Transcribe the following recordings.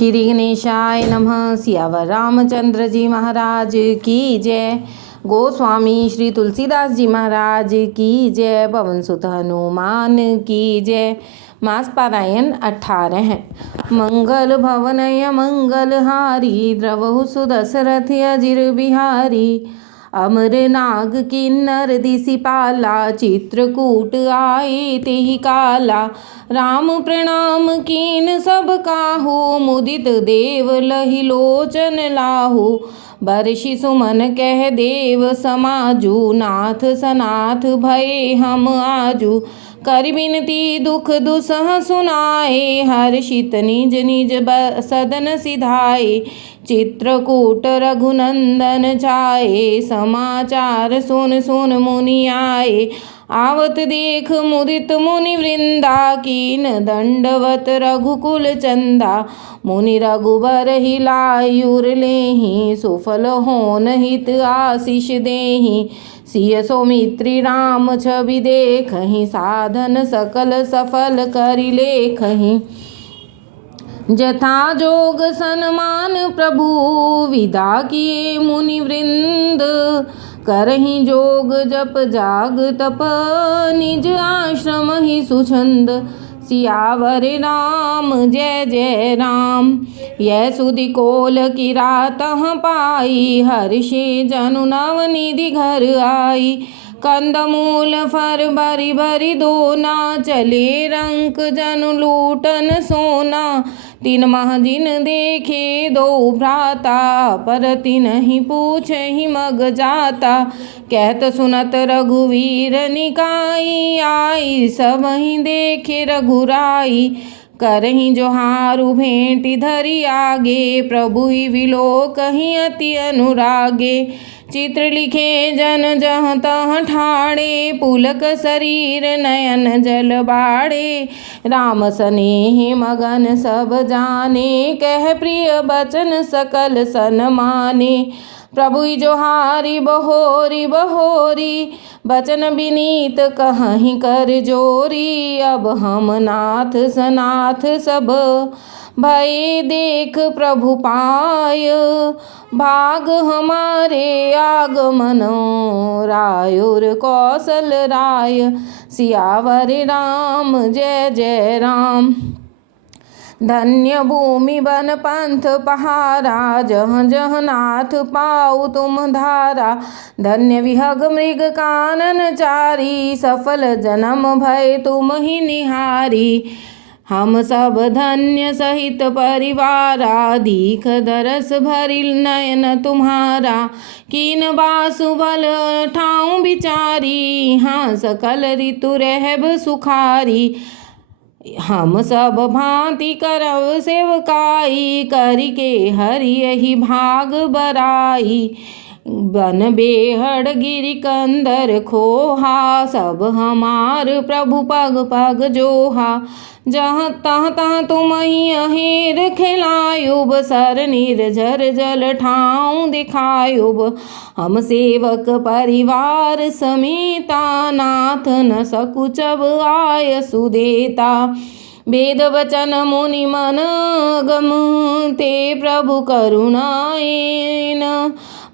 श्री गणेशाय नमः। सियावर रामचंद्र जी महाराज की जय। गोस्वामी श्री तुलसीदास जी महाराज की जय। पवन सुत हनुमान की जय। मास पारायण 18 मंगल भवनय मंगलहारी द्रवहु सुदशरथ अजिर बिहारी। अमर नाग किन्नर दिशिपाला चित्रकूट आए तेहि काला। राम प्रणाम कीन सब काहू मुदित देव लहि लोचन लाहू। बरषि सुमन कह देव समाजू नाथ सनाथ भये हम आजू। कर बिनती दुख दुसह सुनाए हर्षित निज निज सदन सिधाए। चित्रकूट रघुनंदन छाए समाचार सुन सुन मुनि आए। आवत देख मुदित मुनि वृंदा कीन दंडवत रघुकुल चंदा। मुनि रघुबर हिलायुर लेहि सुफल होन हित आशीष देहि। सिय सौमित्री राम छवि देखहि साधन सकल सफल करि लेखहि। जथा जोग सन्मान प्रभु विदा किए मुनि वृंद। करहि जोग जप जाग तप निज आश्रम ही सुछंद। सियावर राम जय जय राम। यह सुधि कोल की रात पाई हर्षे जनु नवनिधि घर आई। कंदमूल फर भरी भरी दोना चले रंक जनु लूटन सोना। तीन महजिन देखे दो भ्राता पर तिन्हि पूछहि मग जाता। कहत सुनत रघुवीर निकाई आई सबहि देखे रघुराई। करहि जोहारु भेंटि धरि आगे प्रभु विलोकहि अति अनुरागे। चित्र लिखे जन जहाँ तहाँ ठाणे पुलक शरीर नयन जल बाड़े। राम सनेह मगन सब जाने कह प्रिय बचन सकल सन माने। प्रभु जोहारी बहोरी बहोरी बचन विनीत कहीं कर जोरी। अब हम नाथ सनाथ सब भय देख प्रभु पाय। भाग हमारे आगमनो रायुर कौशल राय। सियावर राम जय जय राम। धन्य भूमि वन पंथ पहारा जहाँ जहाँ नाथ पाऊ तुम धारा। धन्य विहग मृग कानन चारी सफल जन्म भय तुम ही निहारी। हम सब धन्य सहित परिवारा दीख दरस भरिल नयन तुम्हारा। कीन बासु भल ठाऊं बिचारी हाँ सकल ऋतु रहब सुखारी। हम सब भांति करव सेवकाई करिके हरि यही भाग बराई। बन बेहड़ गिरि कंदर खोहा सब हमार प्रभु पग पग जोहा। जहाँ तहाँ तहाँ तुम ही अहेर खिलायुब सर निर्झर जल ठाऊं दिखायुब। हम सेवक परिवार समेता नाथ न सकुचब आय सुदेता। वेद वचन मुनि मन गम ते प्रभु करुणाएन।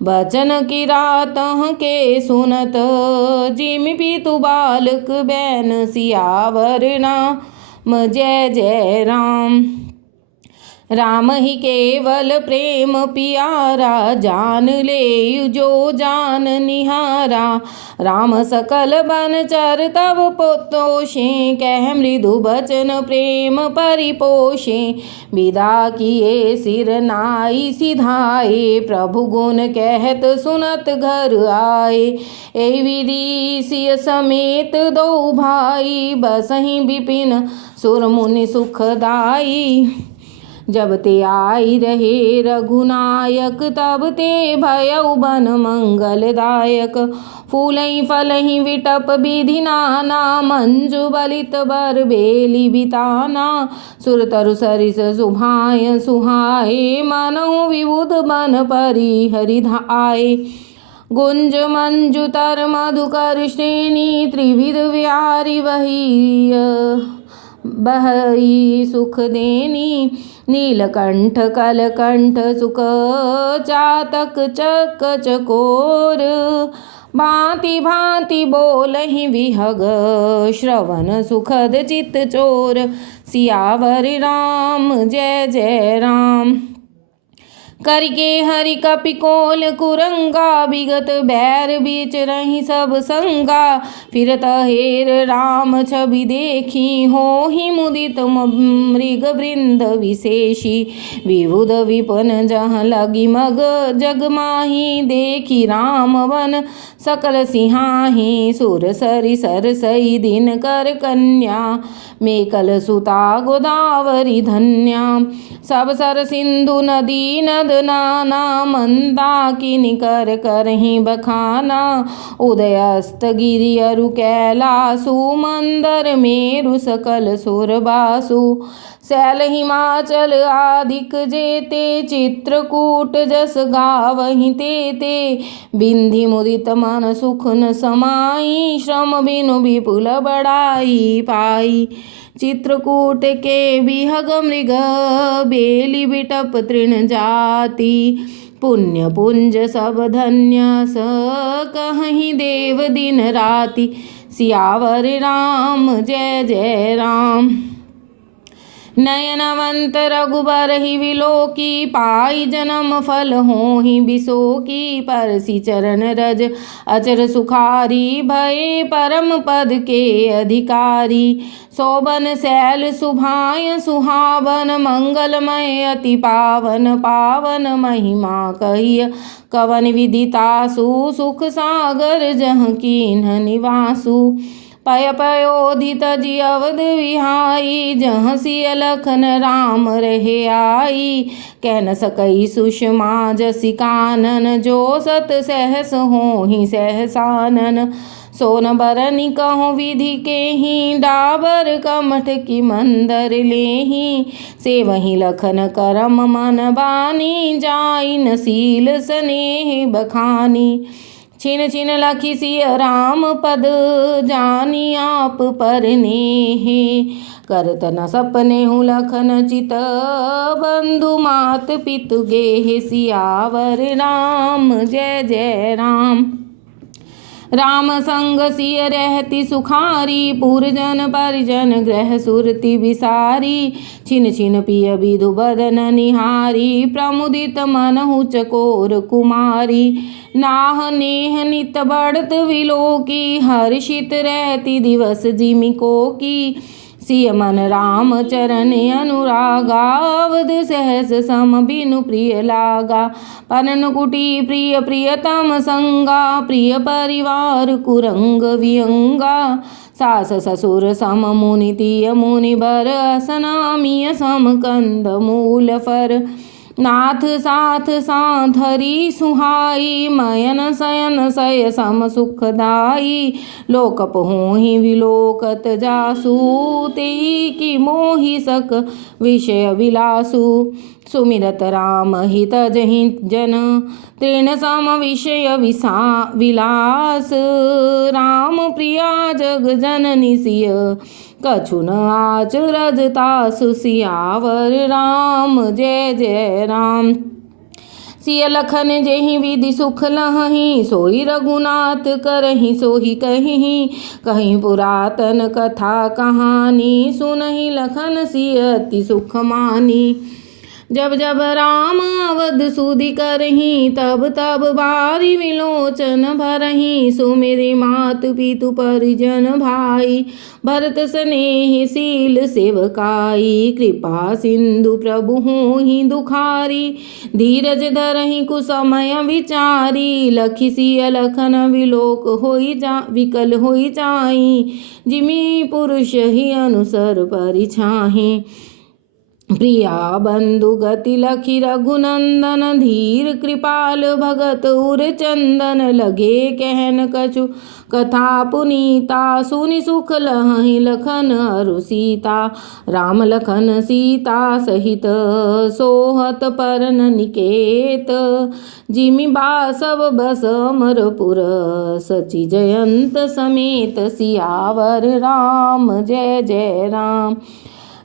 बचन की रात के सुनत जिमि पितु बालक बैन। सियावर राम जय जय राम। राम ही केवल प्रेम पियारा जान ले जो जान निहारा। राम सकल बन चर तब पोतोषे कह मृदु बचन प्रेम परिपोषे। विदा किए सिर नाई सिधाए प्रभु गुण कहत सुनत घर आए। ए विधि सिय समेत दो भाई बसहि विपिन सुर मुनि सुखदाई। जब ते आई रहे रघुनायक तब ते भयउ बन मंगलदायक। फूलहि फलहि विटप विधि नाना मंजु बलित बर बेली बिताना। सुर तरु सरिस सुभाय सुहाए मनहु विबुध बन परि हरि आए। गुंज मंजु तर मधुकर श्रेणी त्रिविध विहारी वही। बहई सुख देनी। नीलकंठ कलकंठ सुख चातक चक चकोर। भांति भांति बोलहि विहग श्रवण सुखद चित चोर। सियावर राम जय जय राम। करके हरि कपिकोल कुरंगा विगत बैर बीच रही सब संगा। फिरत हेर राम छवि देखी होहि मुदित मृग वृंद विशेषी। विबुध विपन जहाँ लगी मग जग माही देखी राम वन सकल सिंहाही। सुर सरि सरसई दिन कर कन्या मेकल सुता गोदावरी धन्या। सब सर सिंधु नदी नद नाना मंदाकिनी कर करहि बखाना। उदयस्त गिरि अरु कैलासु मंदर मेरु सकल सुरबासु। शैल हिमाचल आदिक जेते चित्रकूट जस गावहि तेते। बिंधि मुदित मन सुख न समाई श्रम बिनु विपुल बड़ाई पाई। चित्रकूट के बिहग मृग बेली बिटप तृण जाति। पुण्य पुंज सब धन्य स कहीं देव दिन राति। सियावर राम जय जय राम। नयनवंत रघुबर ही विलोकी पाई जन्म फल होहि बिसोकी। परसी चरण रज अचर सुखारी भये परम पद के अधिकारी। शोभन शैल सुभाय सुहावन मंगलमय अति पावन पावन। महिमा कहिय कवन विदितासु सुख सागर जह कीन्ह निवासु। पय पयोधित जि अवध विहाई जहाँ सिय लखन राम रहे आई। कह न सकई सुषमा जसि कानन जो सत सहस होहि सहसानन। सोन बरनि कहूँ विधि के ही डाबर कमठ की मंदर लेही। से वही लखन करम मन बानी जाई न सील स्नेह बखानी। छिन छिन लखी सिय राम पद जानी आप परनेहि। करत न सपने हूँ लखन चित बंधु मात पितु गेह। सियावर राम जय जय राम। राम संग सिय रहती सुखारी पुरजन परिजन ग्रह सुरति विसारी। छिन छिन पिय विधु बदन निहारी प्रमुदित मनहु चकोर कुमारी। नाह नेह नित बढ़त विलोकी हर्षित रहती दिवस जिमिको की। सिय मन राम चरण अनुरागा अवध सहस सम बिनु प्रिय लागा। पनन कुटी प्रिय प्रियतम संगा प्रिय परिवार कुरंग वियंगा। सास ससुर सम मुनि तिय मुनि बर असनामिय सम कंद मूल फर। नाथ साथ साधरी सुहाई मयन शयन सय सम सुखदाई। लोकप होहि विलोकत जासु तेहि की मोहि सक विषय विलासु। सुमिरत राम हित जहि जन तृण सम विषय विलास। राम प्रिया जग जननि सिय कछु न आचरज तासु। सियावर राम जय जय राम। सिय लखन जेहि विधि सुख लहहि सोई रघुनाथ करहि सोहि कहिहि। कहीं पुरातन कथा कहानी सुनहि लखन सिय अति सुख मानी। जब जब राम अवध सुधि करहि तब तब बारी विलोचन भरहि। सुमिरि मात पितु परिजन भाई भरत स्नेह शील सेवकाई। कृपा सिंधु प्रभु होहि दुखारी धीरज धरहि कुसमय विचारी। लखि सिय लखन विलोक होई विकल होई जाई। जिमि पुरुष ही अनुसर परिछाहि। प्रिया बंधु गति लखी रघुनंदन धीर कृपाल भगत उर चंदन लगे कहन कछु कथा पुनीता सुनि सुख लहहि लखन अरु सीता राम लखन सीता सहित सोहत परन निकेत जिमि बासव बस अमरपुर सचि जयंत समेत सियावर राम जय जय राम।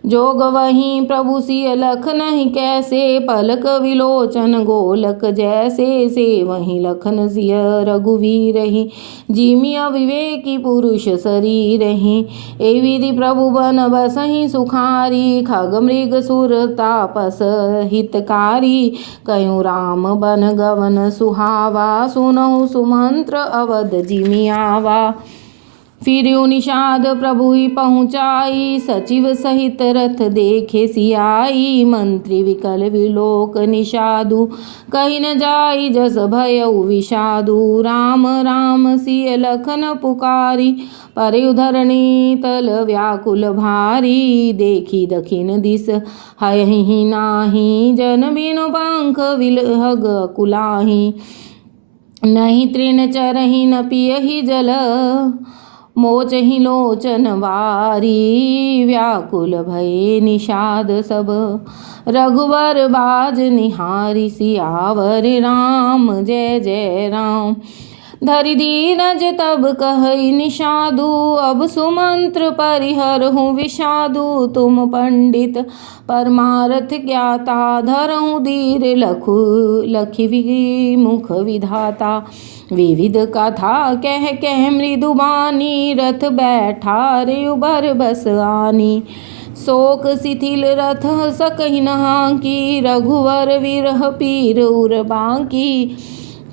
जोग वहीं प्रभु सिय लख नहीं कैसे पलक विलोचन गोलक जैसे से वहीं लखन सिय रघुवीर ही जिमि अविवेकी पुरुष शरीर ही ए विधि प्रभु बन बसहि सुखारी खग मृग सुर तापस हितकारी कयूँ राम बन गवन सुहावा सुनहु सुमंत्र अवध जिमि आवा। फिर्यु निषाद प्रभु ही पहुँचाई सचिव सहित रथ देखे सियाई मंत्री विकल विलोक निषादु कही न जाई जस भयउ विषादु राम राम सिय लखन पुकारी परयु धरणी तल व्याकुल भारी देखी दखिन दिस हयहि नाही जन बिनु पंख विलहग कुलाही नहीं तृण चरहि न पियहि जल मोचहि लोचन वारी व्याकुल भये निषाद सब रघुवर बाज निहारी सियावर राम जय जय राम। धरि धीरज तब कहई निषादु अब सुमंत्र परिहरहु विषादु तुम पंडित परमारथ ज्ञाता धरहु धीर लखि मुख विधाता विविध कथा कह मृदुबानी रथ बैठा रे उबर बस आनी शोक शिथिल रथ सकहि नहांकी रघुवर विरह पीर उर बांकी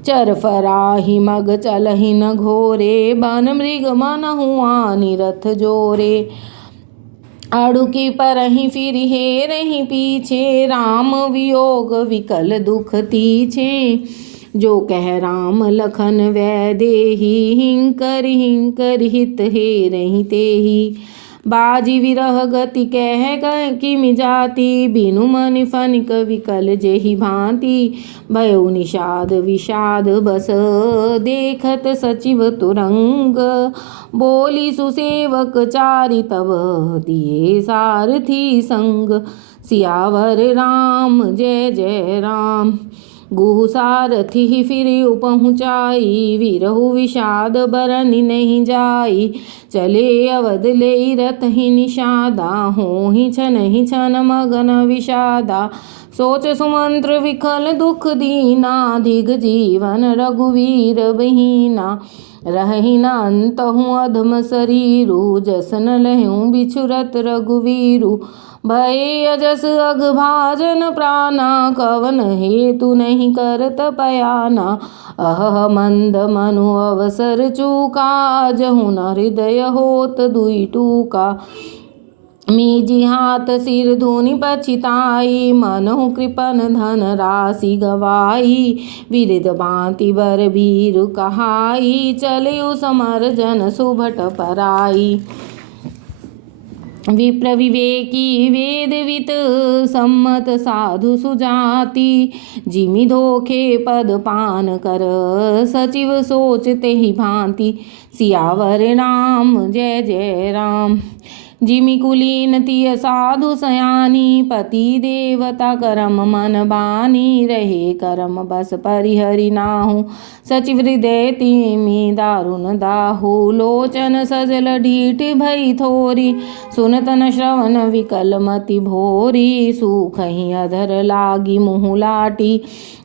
चर फराही मग चलहि न घोरे बन मृग मन हुआनी रथ जोरे आड़ुकी परहि फिर हे रही पीछे राम वियोग विकल दुख तीछे जो कह राम लखन वै देही हिंकर हित हे रही तेही बाजी विरह गति कह किमि जाति बिनु मनि फनिक विकल जेहि भांति भयो निषाद विषाद बस देखत सचिव तुरंग बोली सुसेवक चारि तब दिए सारथी संग सियावर राम जय जय राम। गुहु सारथि फिर पहुँचाई विरहु विषाद बरनि नहीं जाई चले अवध ले रथ ही निषादा हो ही छन मगन विषादा सोच सुमंत्र विकल दुख दीना दिग जीवन रघुवीर बहीना रही न अंतहु अधम शरीरु जसन लहूँ बिछुरत रघुवीरु भय अजस अघभाजन प्राणा कवन हेतु नहीं करत पयाना अह मंद मनु अवसर चूका जहु न हृदय होत दुई टूका मीजी हाथ सिर धुनि पछिताई मनहु कृपन धन राशि गवाई विरिध बांति बर भीरु कहाई चलियु समर जन सुभट पराई विप्र विवेकी वेदवित सम्मत साधु सुजाति जिमि धोखे पद पान कर सचिव सोचते ही भांति सियावर राम जय जय राम। जिमि कुलीन तिय साधु सयानी पति देवता करम मन बानी रहे करम बस परिहरि नाहु सचिव हृदय तिमि दारुण दाहु लोचन सजल ढीठ भई थोरी सुनत न श्रवण विकल मति भोरी सुखहि अधर लागी मुँह लाटी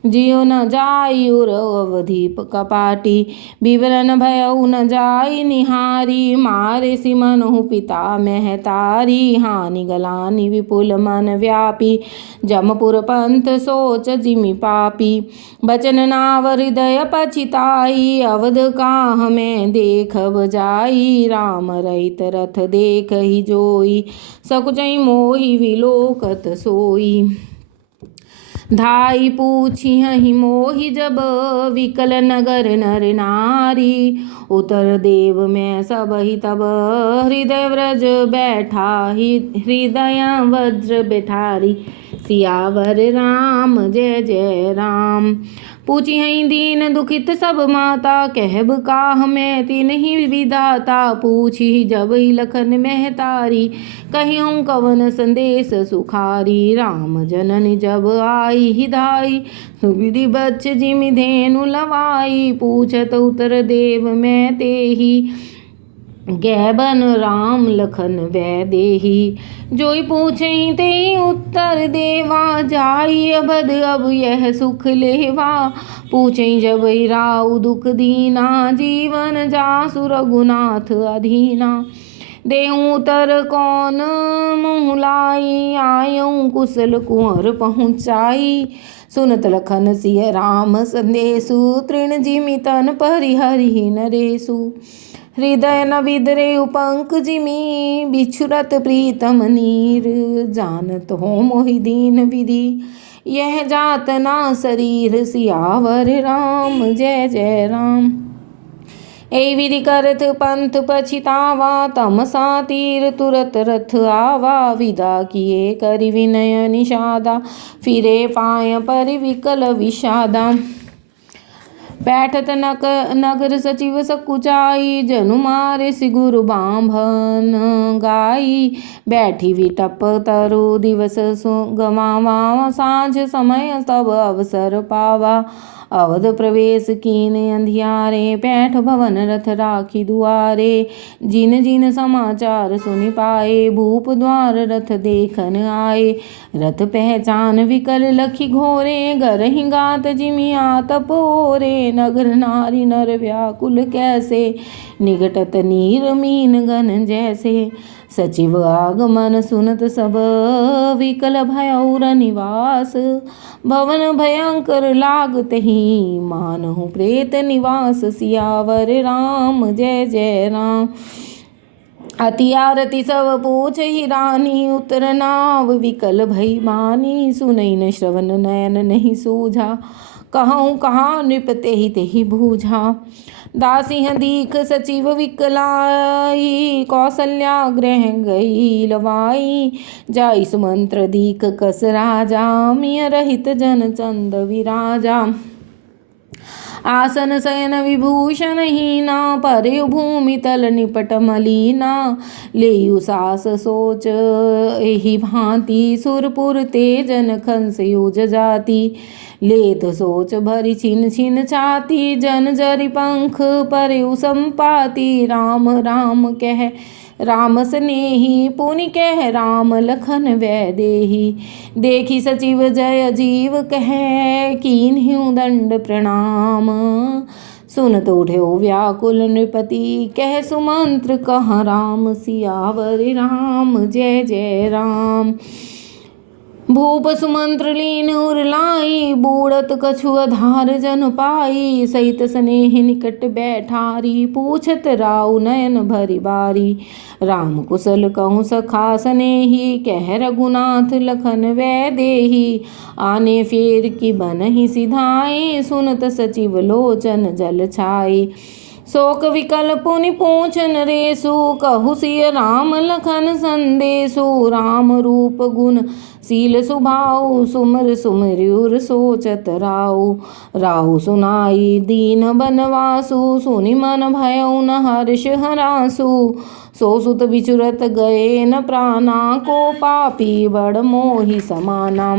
जियो न जाई उर अवधि कपाटी विवरण भयउ न जाई निहारी मारे सिमनहु पिता महतारी हानि गलानि विपुल मन व्यापी जमपुर पंथ सोच जिमि पापी बचन नाव हृदय पछिताई अवध काह में देखब जाई राम रहित रथ देखहि जोई सकुचई मोहि विलोकत सोई धाई पूछी हहि मोहि जब विकल नगर नर नारी। उतर देव में सब ही तब हृदय व्रज बैठा हृदय वज्र बैठारी। सियावर राम जय जय राम। पूछी हई दीन दुखित सब माता कहब काह मैं तिन्हि विधाता। पूछी जब लखन महतारी कहियूँ कवन संदेश सुखारी। राम जननी जब आई हिधाई सुविधि बच्च जिमि धेनु लवाई। पूछत उत्तर देव मैं तेहि गैबन राम लखन वै देही। जोई पूछे ते उत्तर देवा जाई अबध अब यह सुख लेवा। पूछे जब राउ दुख दीना जीवन जासु रघुनाथ अधीना। देहूँ तर कौन मुँह लाई आयऊँ कुशल कुंवर पहुँचाई। सुनत लखन सिय राम संदेशु तृण जिमि तन परिहरि नरेशु। हृदय न विदरे उपंक जिमि बिछुरत प्रीतम नीर। जानत हो मोहि दीन विधि यह जात ना शरीर। सियावर राम जय जय राम। ए विधि करत पंथ पछितावा तमसा तीर तुरत रथ आवा। विदा किए करि विनय निषादा फिरे पाय परि विकल विषादा। बैठत नगर सचिव सकुचाई जनु मारे सिगुरु बांभन गाई। बैठी विटप तरु दिवस गवावा सांझ समय तब अवसर पावा। अवध प्रवेश कीन अंधियारे पैठ भवन रथ राखी दुआरे। जिन जिन समाचार सुनि पाए भूप द्वार रथ देखन आए। रथ पहचान विकल लखी घोरे गरहि गात जिमि आतप ओरे। नगर नारी नर व्याकुल कैसे निगटत नीर मीन गन जैसे। सचिव आगमन सुनत सब विकल भयउर निवास। भवन भयंकर लागतहि मानहु प्रेत निवास। सियावर राम जय जय राम। अति आरती सब पूछहि रानी उतर नाव विकल भई मानी। सुनई न श्रवण नयन नहीं सूझा कहूँ कहाँ नृप तेहि तेहि बूझा। दासिह दीख सचिव विकलाई कौसल्या ग्रह गई लवाई। जाई सुमंत्र दीख कस राजा मिय रहित जन चंद विराजा। आसन शयन विभूषण हीना पर्यु भूमि तल निपट मलीना। लेयु सास सोच एहि भांति सुरपुर तेजन खंस युज जाति। लेत सोच भरी छिन छिन छाती जन जरि पंख पर्यु संपाति। राम राम कह राम स्नेही पुनि कह राम लखन वै देही। देखी सचिव जय जीव कह कीन्हु दंड प्रणाम। सुनत उठ्यो व्याकुल नृपति कह सुमंत्र कह राम। सियावर राम जय जय राम। भूप सुमंत्र लीन उरलाई बूढ़त कछु आधार जन पाई। सहित स्नेह निकट बैठारी पूछत राउ नयन भरि बारी। राम कुशल कहूँ सखा स्नेही कह रघुनाथ लखन वै देही। आने फेर की बनहि सिधाए सुनत सचिव लोचन जल छाए। शोक विकल पुनि पूछ नरेशु कहु सिय राम लखन संदेशु। राम रूप गुण शील सुभाऊ सुमर सुमर्युर सोचत राऊ। राहु सुनाई दीन बनवासु सुनि मन भयउ न हर्ष हरासु। सो सुत बिचुरत गए न प्राणा को पापी बड़ मोहि समाना।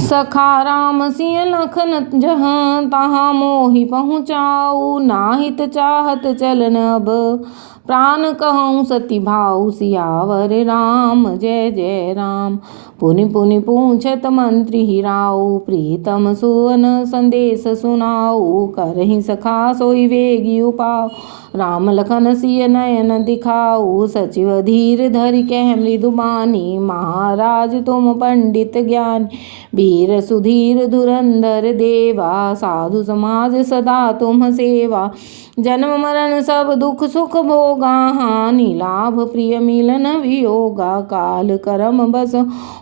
सखा राम सिय लखन जहाँ तहाँ मोहि पहुँचाऊ। नाहित चाहत चलन अब प्राण कहूँ सती भाऊ। सियावर राम जय जय राम। पुनि पुनि पूछत मंत्री ही राऊ प्रीतम सुवन संदेश सुनाऊ। करहि सखा सोई वेगी उपाऊ राम लखन सिय नयन दिखाऊ। सचिव धीर धरि कह मृदु बानी महाराज तुम पंडित ज्ञान। वीर सुधीर धुरंधर देवा साधु समाज सदा तुम सेवा। जन्म मरण सब दुख सुख भोगा हानि लाभ प्रिय मिलन वियोगा। काल करम बस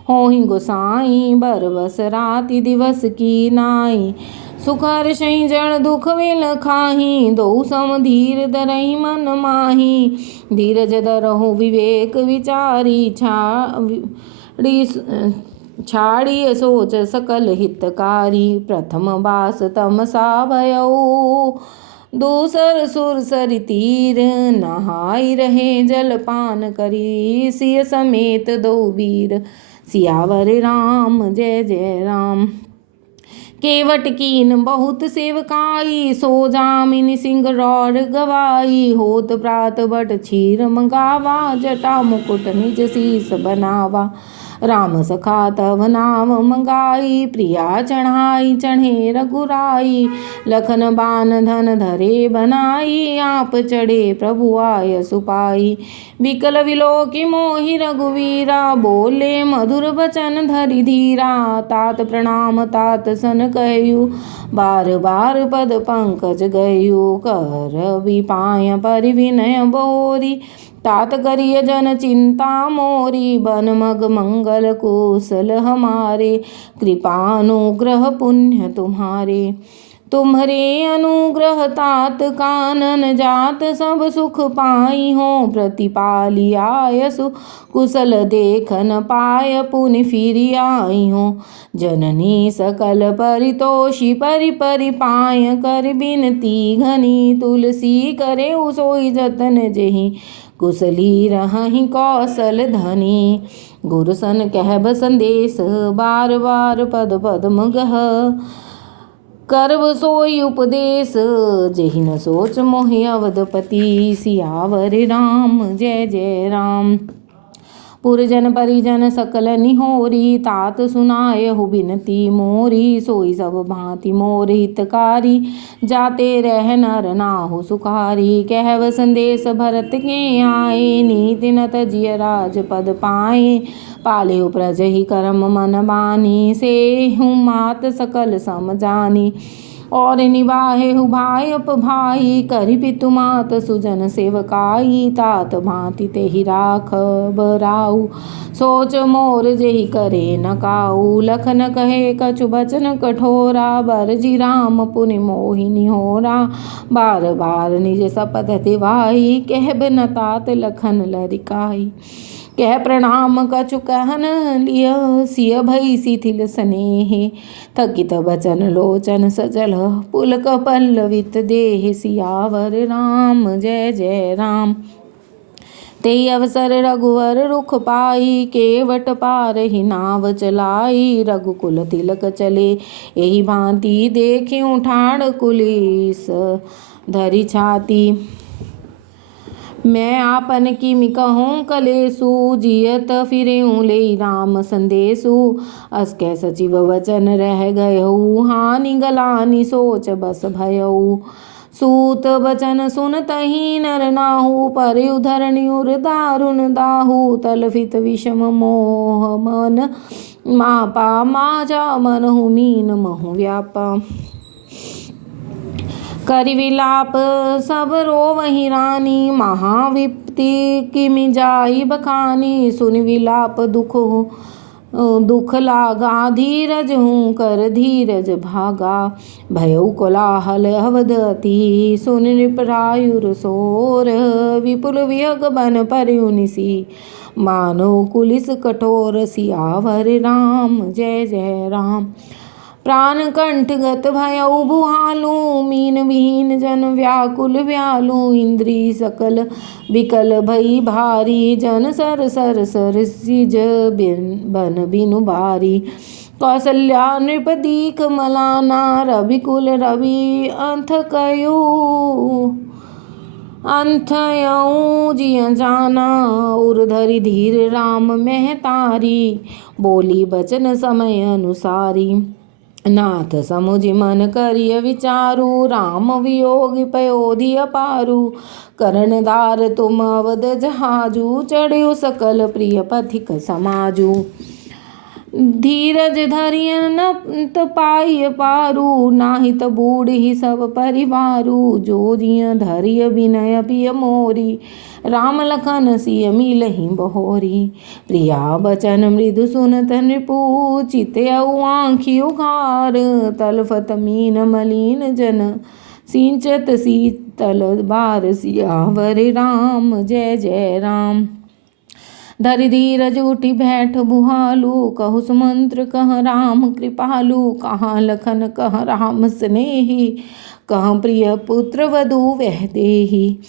होहि गोसाई बरबस राति दिवस की नाई। सुख हर्षहि जन दुख विल खाही दो सम धीर धरहि मन माही। धीरज धरहु विवेक विचारी छाड़िय सोच सकल हितकारी। प्रथम बास तमसा भयऊ दूसर सुर सरि तीर। नहाई रहे जलपान करी सिय समेत दो वीर। सियावर राम जय जय राम। केवट कीन बहुत सेवकाई सो जामिनी सिंह रौर गवाई। होत प्रात बट क्षीर मंगावा जटा मुकुट निज शीस बनावा। राम सखा तव नाम मंगाई प्रिया चढ़ाई चढ़े रघुराई। लखन बान धन धरे बनाई आप चढ़े प्रभु आय सुपाई। विकल विलोकी मोहि रघुवीरा बोले मधुर बचन धरि धीरा। तात प्रणाम तात सन कहयु बार बार पद पंकज गयु। कर विपाय परि विनय बोरी तात करिय जन चिंता मोरी। बन मग मंगल कुशल हमारे कृपानुग्रह पुण्य तुम्हारे। तुम्हरे अनुग्रह तात कानन जात सब सुख पाई हो। प्रतिपाली आयसु कुशल देखन पाय पुनि फिरि आई हो। जननी सकल परितोषी परि परि पाय कर बिनती घनी। तुलसी करे सोई जतन जेहि कुशली रहहि कौशल धनी। गुरु सन कहब संदेश बार बार पद पद मगह। करब सोई उपदेश जेहि न सोच मोहि अवधपति। सियावर राम जय जय राम। पुरजन परिजन सकल निहोरी तात सुनायहु बिनती मोरी। सोई सब भांति मोर हितकारी जाते रह नर नाहु सुखारी। कहव संदेश भरत के आए नीति न तजिय राज पद पाए। पालेहु प्रजहि करम मन बानी सेहु मात सकल सम जानी। और निभाहेहु भाई अप भाई करि पितु मात सुजन सेवकाई। तात भांति तेहि राखब राउ सोच मोर जेहि करे न काऊ। लखन कहे कछु बचन कठोरा बरजी राम पुनि मोहि निहोरा। बार बार निज सपथ दिवाई कहब न तात लखन लरिकाई। कह प्रणाम कछु कहन लिय सिय भई शिथिल स्नेह। थकित बचन लोचन सजल पुलक पल्लवित देह। सियावर राम जय जय राम। ते अवसर रघुवर रुख पाई केवट पारहि नाव चलाई। रघुकुल तिलक चले एहि भांति देखिउ ठाड़ कुलीस धरि छाती। मैं आपन किमि कहूँ कलेसु जियत फिरेऊँ ले राम संदेशु। अस कै सचिव वचन रह गयहु हानि गलानि सोच बस भयऊ। सूत बचन सुनतहि नर नाहु परयु धरणी उर दारुण दाहु। तलफित विषम मोह मन मापा माजा मनहु मीन महु व्यापा। करि विलाप सब रोवहि रानी महाविपति किमि जाई बखानी। सुनि विलाप दुख लागा धीरज हूँ कर धीरज भागा। भयउ कोलाहल अवधअति सुनि नृपरायुर शोर। विपुल विहग बन परयु निसी मानो कुलिस कठोर। सियावर राम जय जय राम। प्राण कंठगत भयउ भुहालु मीन विहीन जन व्याकुल व्यालु। इंद्री सकल विकल भई भारी जन सर सर सर सिज बन बिनु भारी। कौसल्या नृप दीख मलाना रविकुल रवि अंथकयु। अंथयऊ जिय जाना उर धरि धीर राम महतारी। बोली बचन समय अनुसारी नाथ समुझि मन करिय विचारु। राम वियोग पयोधि अपारु करणदार तुम अवध जहाजु। चढ़ियो सकल प्रिय पथिक समाजु। धीरज धरिय न त पाई पारू, नाहित बूढ़ ही सब परिवारू। जो जिय धरिय विनय पिय मोरी, राम लखन सिय मिलहि बहोरी। प्रिया बचन मृदु सुनत नृपु, चितयउ आँखि उघार। तलफत मीन मलिन जन, सिंचत शीतल बार। सियावर राम जय जय राम। धरि धीरज उठि बैठ बुहालू, कहु सुमंत्र कह राम कृपालु। कहाँ लखन कह राम स्नेही, कहाँ प्रिय पुत्र वधु वह देही।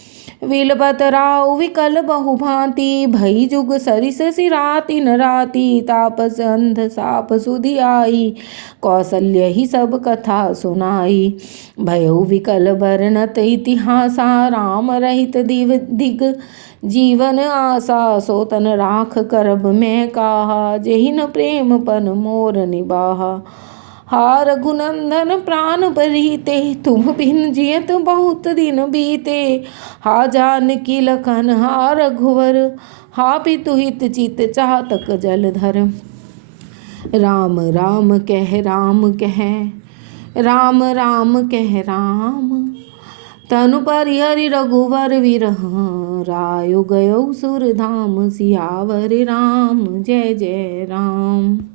विलपत राउ विकल बहु भांति, भई जुग सरिस सिराति न राति। तापस अंध साप सुधि आई, कौसल्य ही सब कथा सुनाई। भयउ विकल बरनत इतिहासा, राम रहित दिग जीवन आशा। सो तन राख करब मैं काहा, जेहि न प्रेम पन मोर निबाहा। हा रघुनंदन प्राण परिते, तुम बिन जियत बहुत दिन बीते। हा जानकी लखन हा रघुवर, हा पितु हित चित चातक जलधर। राम राम कह राम कह, राम राम कह राम। तनु परिहरि रघुवर विरह, रायो गयो सुरधाम। सियावर राम जय जय राम।